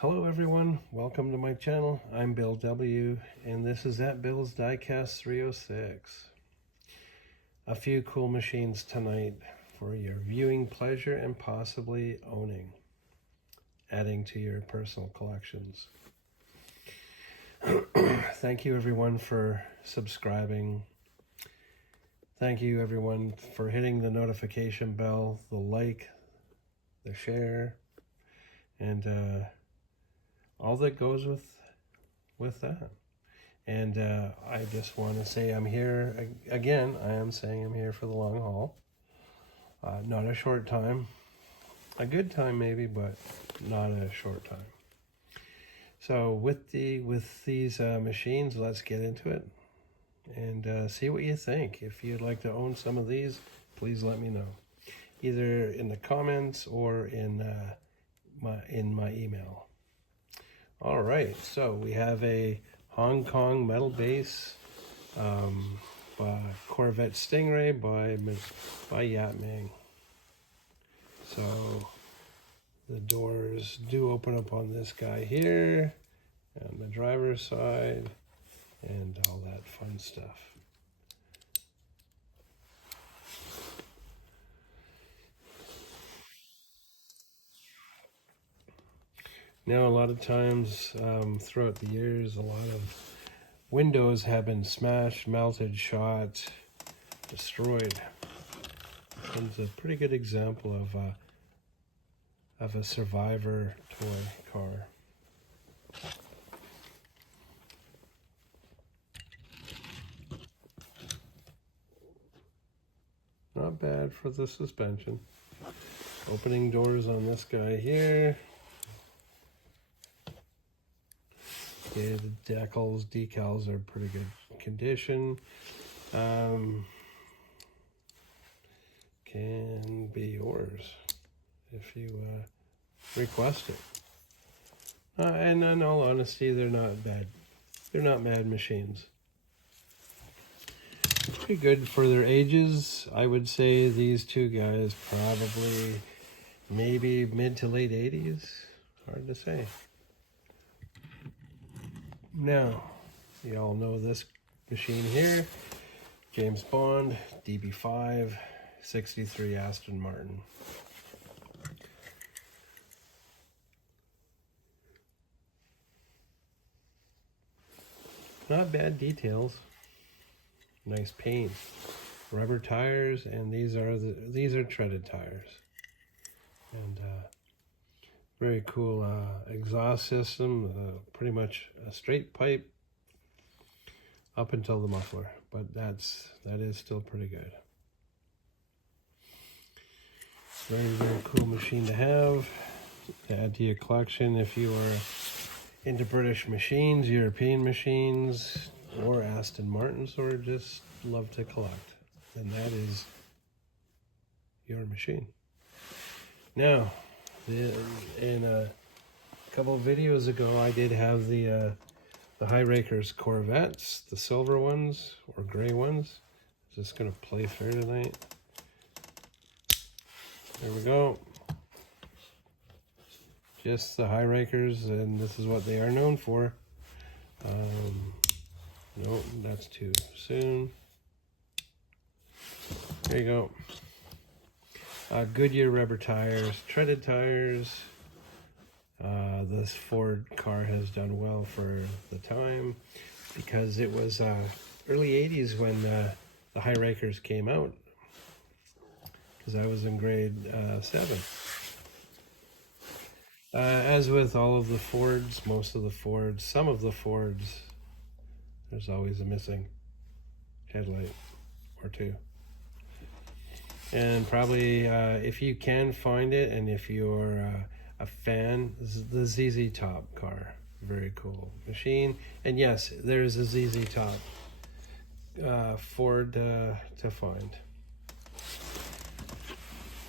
Hello everyone, welcome to my channel. I'm Bill W, and this is at Bill's Diecast 306. A few cool machines tonight for your viewing pleasure and possibly owning, adding to your personal collections. Thank you everyone for subscribing. Thank you everyone for hitting the notification bell, the like, the share, and all that goes with that. And I just want to say I'm here again. I am saying I'm here for the long haul. Not a short time. A good time maybe, but not a short time. So with these machines, let's get into it and see what you think. If you'd like to own some of these, please let me know, either in the comments or in my email. All right, so we have a Hong Kong metal base Corvette Stingray by Yap Ming. So the doors do open up on this guy here, and the driver's side, and all that fun stuff. Now, a lot of times throughout the years, a lot of windows have been smashed, melted, shot, destroyed. It's a pretty good example of a survivor toy car. Not bad for the suspension. Opening doors on this guy here. Okay, the decals are pretty good condition. Can be yours if you request it. And in all honesty, they're not bad. They're not bad machines. Pretty good for their ages. I would say these two guys probably maybe mid to late 80s. Hard to say. Now, you all know this machine here, James Bond, DB5, 63 Aston Martin. Not bad details. Nice paint. Rubber tires, and these are treaded tires. And very cool exhaust system, pretty much a straight pipe up until the muffler, but that is still pretty good. Very, very cool machine to have, to add to your collection if you are into British machines, European machines, or Aston Martins, or just love to collect. Then that is your machine. Now, in a couple of videos ago, I did have the High Rakers Corvettes, the silver ones or gray ones. Just gonna play through tonight. There we go. Just the High Rakers, and this is what they are known for. No, that's too soon. There you go. Goodyear rubber tires, treaded tires. This Ford car has done well for the time because it was early 80s when the High Rakers came out, because I was in grade 7. As with all of the Fords, most of the Fords, some of the Fords, there's always a missing headlight or two. And probably if you can find it, and if you're a fan, the ZZ Top car, very cool machine. And yes, there's a ZZ Top Ford to find.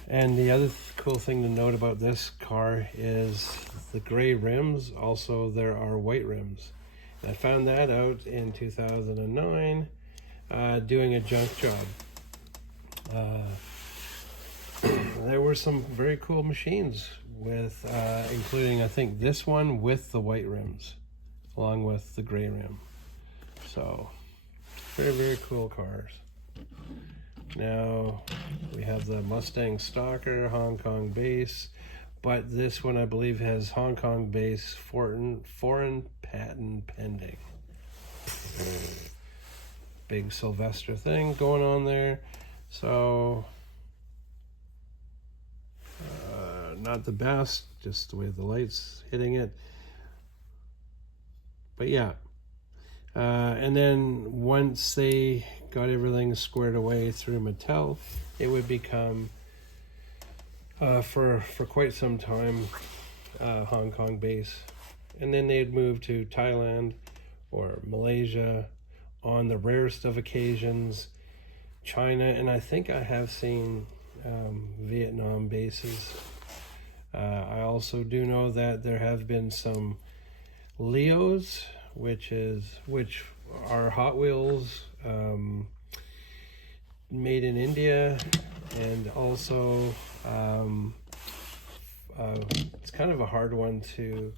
And the other cool thing to note about this car is the gray rims. Also, there are white rims. I found that out in 2009 doing a junk job. There were some very cool machines with including, I think, this one with the white rims along with the gray rim. So very, very cool cars. Now we have the Mustang Stalker Hong Kong base, but this one I believe has Hong Kong base foreign patent pending. Big Sylvester thing going on there. So not the best, just the way the light's hitting it. But yeah. And then once they got everything squared away through Mattel, it would become, for quite some time, Hong Kong base. And then they'd move to Thailand or Malaysia on the rarest of occasions, China, and I think I have seen Vietnam bases. I also do know that there have been some Leos, which are Hot Wheels made in India, and also it's kind of a hard one to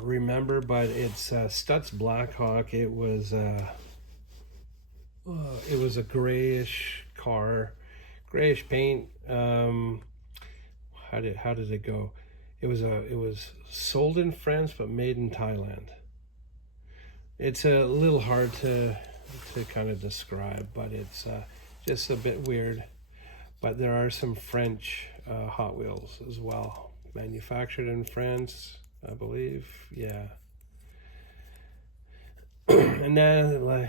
remember, but it's Stutz Blackhawk. It was a grayish car, grayish paint. How did it go? It was sold in France but made in Thailand. It's a little hard to kind of describe, but it's just a bit weird. But there are some French Hot Wheels as well, manufactured in France, I believe. Yeah. And then,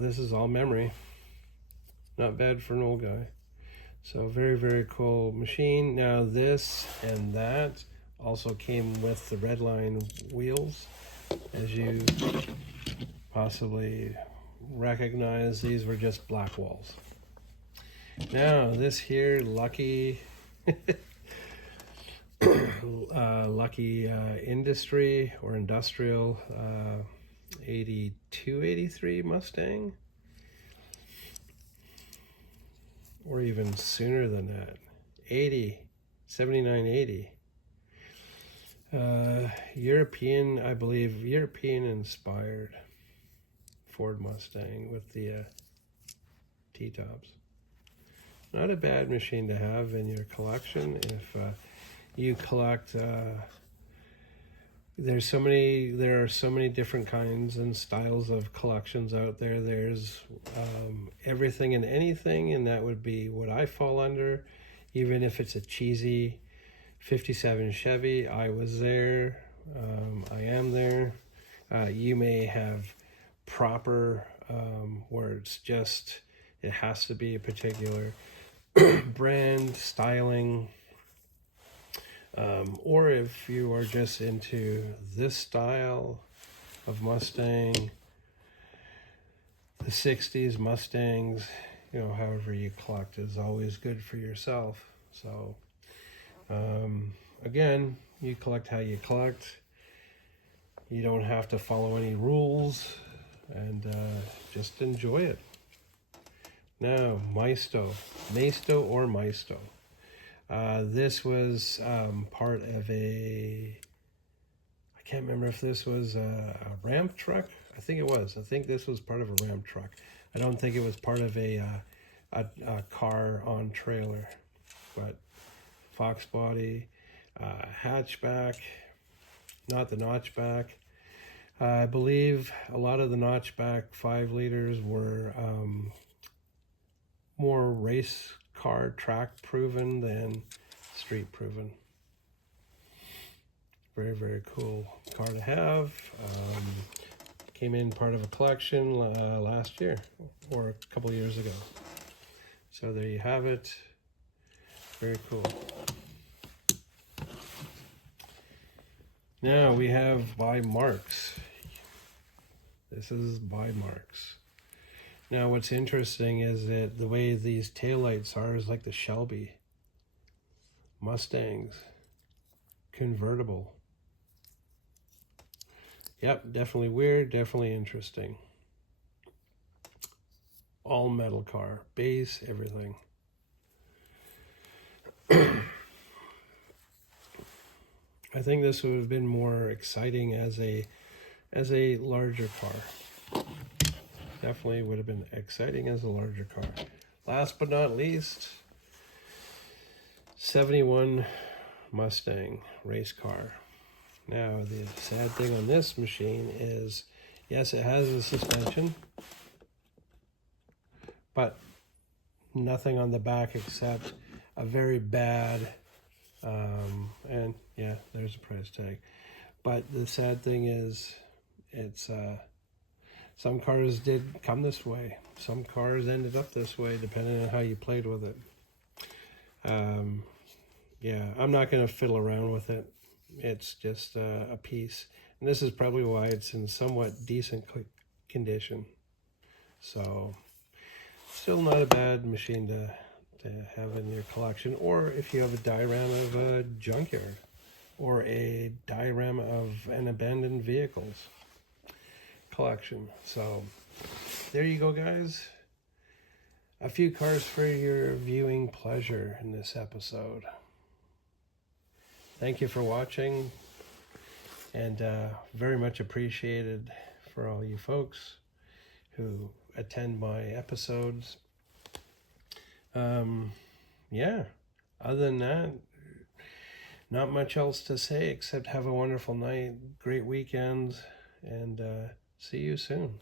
this is all memory. Not bad for an old guy. So very, very cool machine. Now this and that also came with the Redline wheels. As you possibly recognize, these were just black walls. Now this here, Lucky Lucky Industry or Industrial 82, 83 Mustang, or even sooner than that, 79, 80. European, I believe, European inspired Ford Mustang with the T-tops. Not a bad machine to have in your collection if you collect. There are so many different kinds and styles of collections out there. There's everything and anything, and that would be what I fall under. Even if it's a cheesy 57 Chevy, I was there. I am there. You may have proper where it's just, it has to be a particular brand, styling. Or if you are just into this style of Mustang, the 60s Mustangs, however you collect is always good for yourself. So, again, you collect how you collect. You don't have to follow any rules, and just enjoy it. Now, Maisto or Maisto. This was part of I can't remember if this was a ramp truck. I think it was. I think this was part of a ramp truck. I don't think it was part of a car on trailer, but Fox body, hatchback, not the notchback. I believe a lot of the notchback 5 liters were more race car track proven than street proven. Very, very cool car to have. Came in part of a collection last year or a couple years ago. So there you have it. Very cool. Now we have by Marks. This is by Marks. Now what's interesting is that the way these taillights are is like the Shelby Mustangs. Convertible. Yep, definitely weird, definitely interesting. All metal car, base, everything. I think this would have been more exciting as a larger car. Definitely would have been exciting as a larger car. Last but not least, 71 Mustang race car. Now, the sad thing on this machine is, yes, it has a suspension, but nothing on the back except a very bad, and yeah, there's a price tag. But the sad thing is, it's some cars did come this way. Some cars ended up this way, depending on how you played with it. Yeah, I'm not going to fiddle around with it. It's just a piece. And this is probably why it's in somewhat decent condition. So, still not a bad machine to have in your collection. Or if you have a diorama of a junkyard, or a diorama of an abandoned vehicles collection. So, there you go, guys. A few cars for your viewing pleasure in this episode. Thank you for watching, and very much appreciated for all you folks who attend my episodes. Yeah, other than that, not much else to say except have a wonderful night, great weekend, and see you soon.